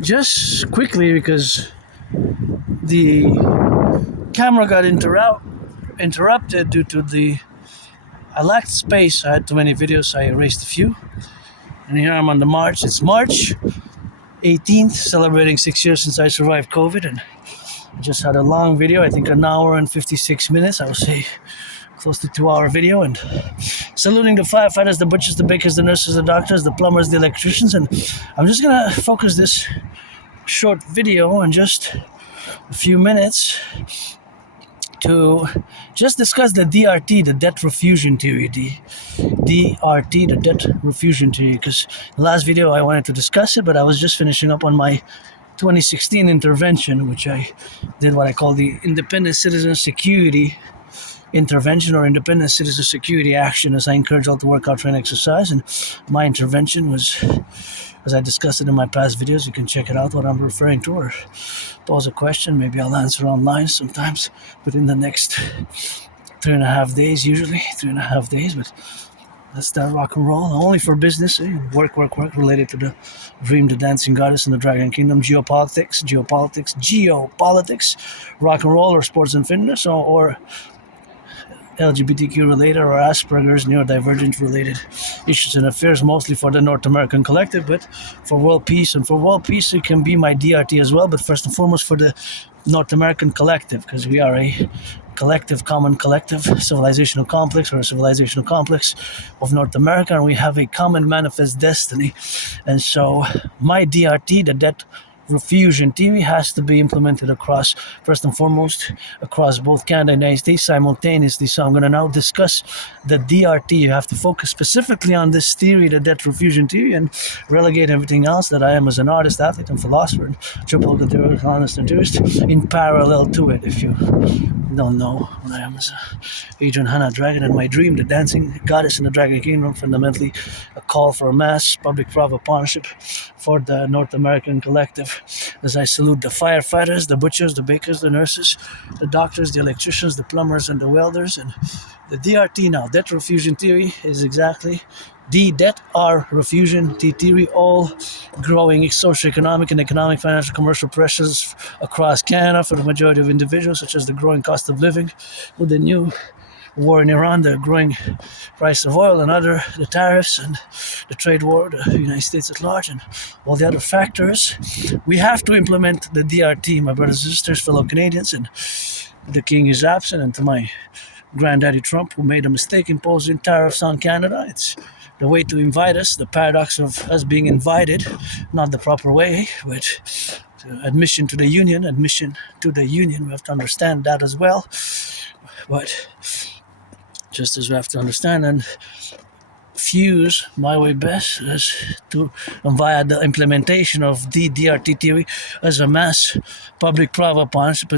just quickly because the camera got interrupted due to I lacked space. I had too many videos, so I erased a few. And here I'm on the march. It's March 18th, celebrating 6 years since I survived COVID, and I just had a long video, I think an hour and 56 minutes, I would say close to 2-hour video, and saluting the firefighters, the butchers, the bakers, the nurses, the doctors, the plumbers, the electricians. And I'm just gonna focus this short video on just a few minutes to just discuss the D.R.T, the debt refusion theory, the D.R.T, the debt refusion theory, because the last video I wanted to discuss it, but I was just finishing up on my 2016 intervention, which I did what I call the Independent Citizen Security Intervention or Independent Citizen Security Action, as I encourage all to work out, train, exercise. And my intervention was, as I discussed it in my past videos, you can check it out what I'm referring to, or pose a question, maybe I'll answer online sometimes within the next 3.5 days, usually 3.5 days, but let's start rock and roll. Only for business, work, related to the dream, the dancing goddess, and the dragon kingdom, geopolitics, rock and roll, or sports and fitness, or LGBTQ related or Asperger's, neurodivergent related issues and affairs, mostly for the North American Collective, but for world peace. And for world peace, it can be my D.R.T as well, but first and foremost for the North American Collective, because we are a collective, common collective, civilizational complex, or a civilizational complex of North America, and we have a common manifest destiny. And so my D.R.T, the debt refusion theory, has to be implemented across, first and foremost, across both Canada and the United States simultaneously. So I'm going to now discuss the D.R.T. You have to focus specifically on this theory, the debt refusion theory, and relegate everything else that I am as an artist, athlete, and philosopher, and triple theorist, honest and theorist, in parallel to it. If you don't know what I am as Adrian Hannah Dragon, and my dream, the dancing goddess in the Dragon Kingdom, fundamentally a call for a mass public-private partnership for the North American Collective. As I salute the firefighters, the butchers, the bakers, the nurses, the doctors, the electricians, the plumbers, and the welders. And the D.R.T now, debt refusion theory, is exactly debt refusion theory, all growing socioeconomic and economic, financial, commercial pressures across Canada for the majority of individuals, such as the growing cost of living with the new war in Iran, the growing price of oil and the tariffs and the trade war, the United States at large, and all the other factors. We have to implement the D.R.T, my brothers and sisters, fellow Canadians, and the king is absent. And to my granddaddy Trump, who made a mistake imposing tariffs on Canada, it's the way to invite us, the paradox of us being invited, not the proper way, but admission to the union, we have to understand that as well. But just as we have to understand and fuse my way best as to via the implementation of the D.R.T theory as a mass public-private partnership,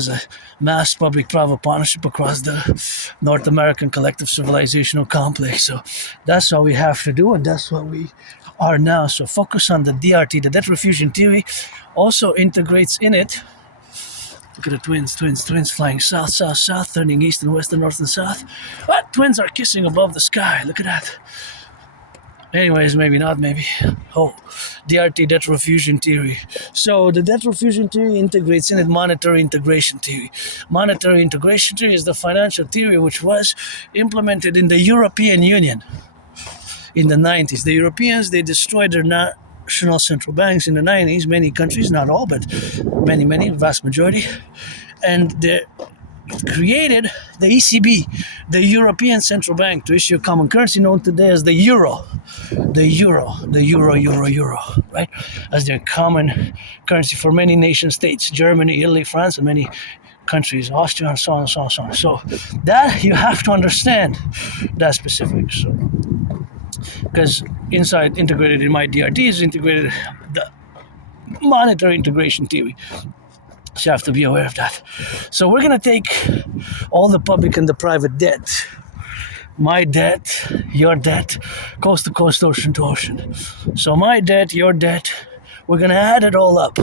across the North American collective civilizational complex. So that's what we have to do, and that's what we are now. So focus on the D.R.T. The debt refusion theory also integrates in it. Look at the twins flying south, turning east and west and north and south. What? Twins are kissing above the sky. Look at that. Anyways, maybe not, maybe. D.R.T, debt refusion theory. So the debt refusion theory integrates in it monetary integration theory. Monetary integration theory is the financial theory which was implemented in the European Union in the 90s. The Europeans, they destroyed their national central banks in the 90s, many countries, not all, but many, vast majority. And they created the ECB, the European Central Bank, to issue a common currency known today as the euro, right? As their common currency for many nation states, Germany, Italy, France, and many countries, Austria, and so on. So that you have to understand that specific. So, because inside integrated in my D.R.T is integrated the monetary integration theory. So you have to be aware of that. So we're going to take all the public and the private debt. My debt, your debt, coast to coast, ocean to ocean. So my debt, your debt, we're going to add it all up.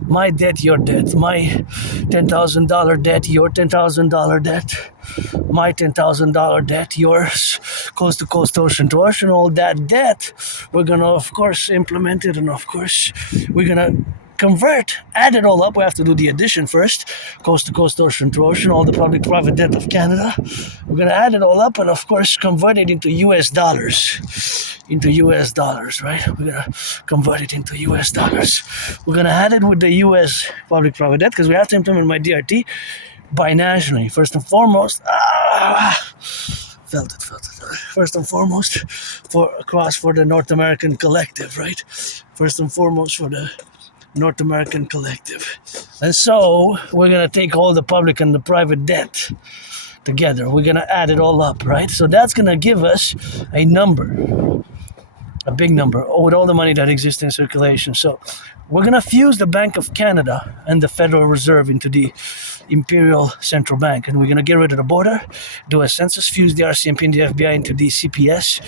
My debt, your debt. My $10,000 debt, your $10,000 debt. My $10,000 debt, yours. Coast to coast, ocean to ocean. All that debt, we're going to, of course, implement it. And, of course, we're going to add it all up. We have to do the addition first, coast to coast, ocean to ocean, all the public-private debt of Canada. We're going to add it all up and, of course, convert it into US dollars. Right? We're going to convert it into US dollars. We're going to add it with the US public-private debt because we have to implement my D.R.T. binationally. First and foremost, felt it. First and foremost, for the North American Collective, right? First and foremost for the North American Collective. And so we're going to take all the public and the private debt together. We're going to add it all up, right? So that's going to give us a number, a big number, with all the money that exists in circulation. So we're going to fuse the Bank of Canada and the Federal Reserve into the Imperial Central Bank. And we're going to get rid of the border, do a census, fuse the RCMP and the FBI into the CPS,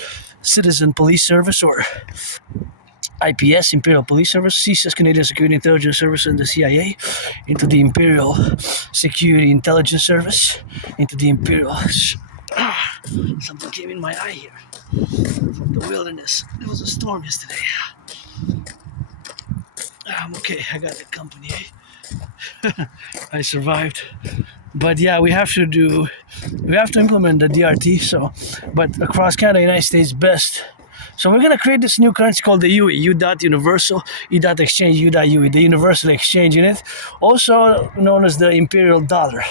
Citizen Police Service, or IPS, Imperial Police Service, CSIS, Canadian Security Intelligence Service, and the CIA, into the Imperial Security Intelligence Service, into the Imperial... something came in my eye here from the wilderness. There was a storm yesterday. I'm okay, I got the company, I survived. But yeah, we have to implement the D.R.T. But across Canada, United States, best. So we're going to create this new currency called the UE, U.Universal, E.Exchange, U.UE, the Universal Exchange Unit, also known as the Imperial Dollar.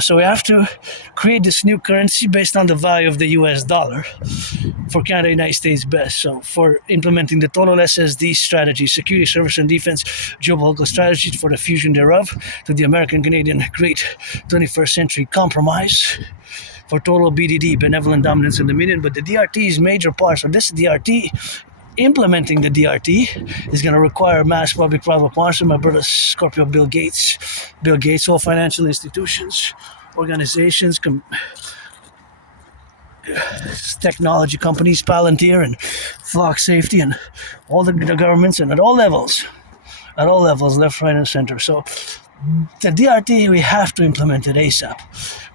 So we have to create this new currency based on the value of the US dollar for Canada, United States best. So for implementing the total SSD strategy, security, service, and defense geopolitical strategies for the fusion thereof to the American-Canadian Great 21st Century Compromise, for total BDD, benevolent dominance and dominion. But the D.R.T. is major part. So this D.R.T., implementing the D.R.T. is going to require mass public-private partnership. My brother Scorpio Bill Gates, all financial institutions, organizations, technology companies, Palantir and Flock Safety, and all the governments, and at all levels, left, right, and center. So the D.R.T. we have to implement it ASAP.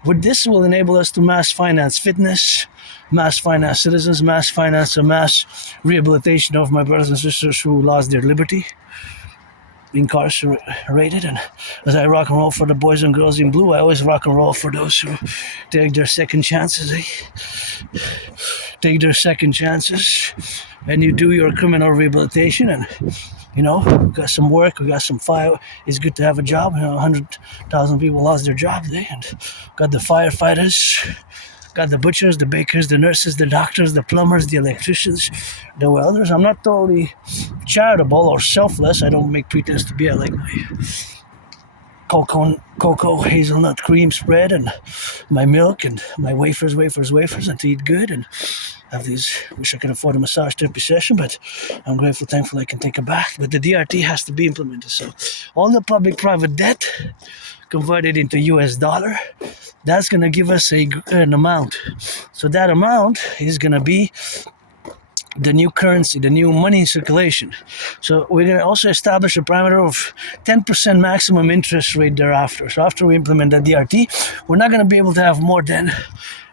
With this will enable us to mass finance fitness, mass finance citizens, mass finance and mass rehabilitation of my brothers and sisters who lost their liberty, incarcerated. And as I rock and roll for the boys and girls in blue, I always rock and roll for those who take their second chances. Take their second chances, and you do your criminal rehabilitation, and we got some work, we got some fire. It's good to have a job. 100,000 people lost their jobs, and got the firefighters, got the butchers, the bakers, the nurses, the doctors, the plumbers, the electricians, the welders. I'm not totally charitable or selfless. I don't make pretense to be. I like my cocoa hazelnut cream spread and my milk and my wafers, and to eat good and have these. Wish I could afford a massage therapy session, but I'm grateful, thankful I can take a bath. But the D.R.T. has to be implemented. So all the public-private debt converted into US dollar, that's going to give us an amount. So that amount is going to be the new currency, the new money in circulation. So we're going to also establish a parameter of 10% maximum interest rate thereafter. So after we implement the D.R.T., we're not going to be able to have more than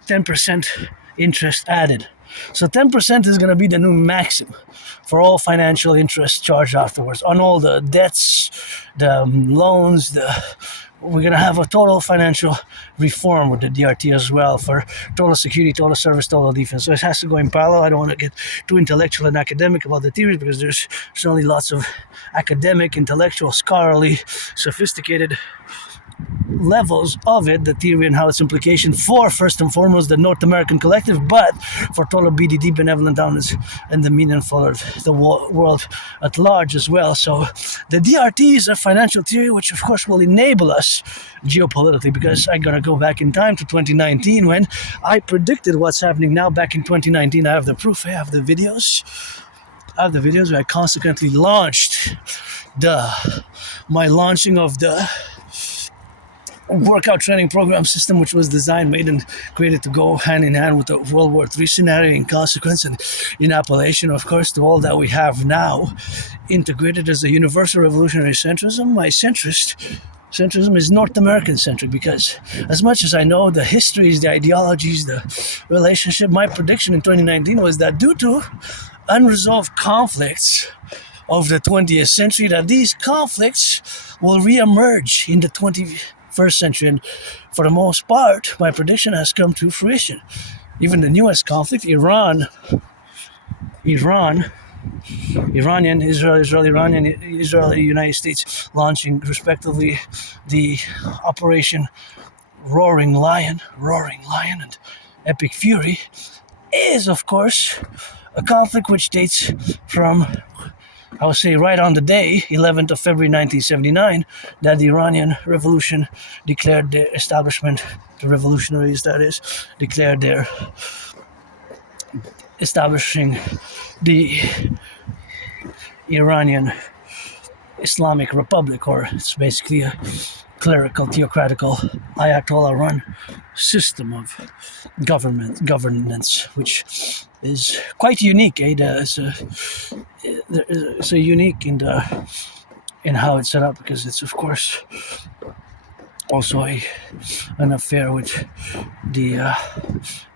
10% interest added. So 10% is going to be the new maximum for all financial interest charged afterwards on all the debts, the loans, we're going to have a total financial reform with the D.R.T. as well for total security, total service, total defense. So it has to go in parallel. I don't want to get too intellectual and academic about the theories because there's certainly lots of academic, intellectual, scholarly, sophisticated levels of it, the theory and how its implication for, first and foremost, the North American Collective, but for total BDD, benevolent dominance, and the meaning for the world at large as well. So the D.R.T. is a financial theory which, of course, will enable us geopolitically, because I'm going to go back in time to 2019 when I predicted what's happening now. Back in 2019, I have the proof, I have the videos. Where I consequently launched my launching of the workout training program system, which was designed, made, and created to go hand in hand with the World War III scenario in consequence, and in appellation, of course, to all that we have now integrated as a universal revolutionary centrism. My centrism is North American centric, because as much as I know the histories, the ideologies, the relationship, my prediction in 2019 was that due to unresolved conflicts of the 20th century, that these conflicts will re-emerge in the 21st century. And for the most part, my prediction has come to fruition. Even the newest conflict, Iranian, Israel, United States, launching respectively the Operation Roaring Lion, and Epic Fury, is of course a conflict which dates from, I would say, right on the day, 11th of February 1979, that the Iranian Revolution declared their establishment, the revolutionaries that is, declared their establishing the Iranian Islamic Republic, or it's basically a clerical, theocratical, Ayatollah-run system of governance, which is quite unique. It's a unique in how it's set up, because it's of course also an affair with the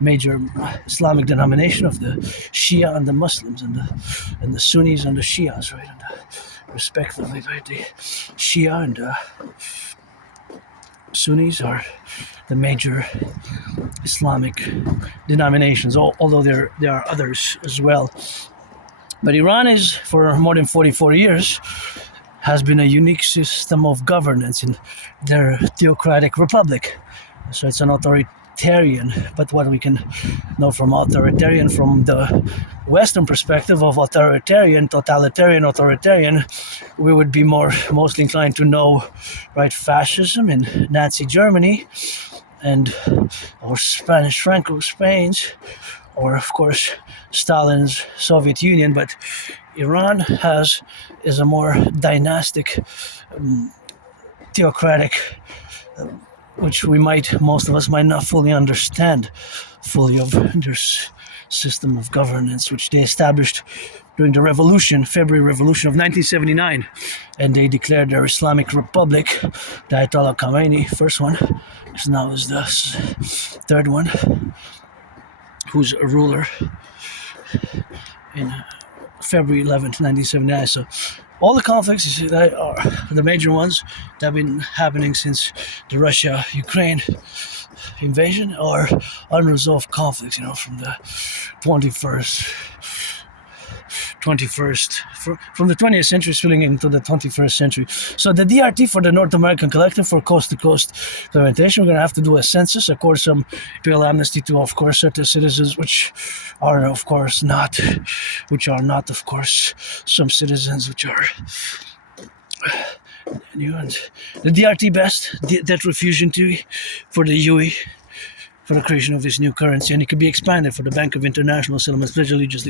major Islamic denomination of the Shia and the Muslims, and the Sunnis and the Shias, right? And respectively, right? The Shia and the Sunnis are the major Islamic denominations, although there are others as well. But Iran is, for more than 44 years, has been a unique system of governance in their theocratic republic. So it's an authoritarian, but what we can know from authoritarian, from the Western perspective of authoritarian, totalitarian, we would be mostly inclined to know, right, fascism in Nazi Germany, or Spanish Franco Spain's, or of course Stalin's Soviet Union. But Iran is a more dynastic, theocratic, which most of us might not fully understand of their system of governance, which they established during the February Revolution of 1979, and they declared their Islamic Republic. The Ayatollah Khomeini, first one, so now is the third one, who's a ruler in February 11th, 1979. So all the conflicts that are the major ones that have been happening since the Russia-Ukraine invasion are unresolved conflicts, from the 21st, from the 20th century spilling into the 21st century. So the D.R.T, for the North American Collective, for coast-to-coast implementation, we're going to have to do a census, accord some imperial amnesty to, of course, certain citizens which are not, of course, some citizens which are new. And the D.R.T best, debt refusion theory for the UE, for the creation of this new currency, and it could be expanded for the Bank of International Settlements. Pledge allegiance.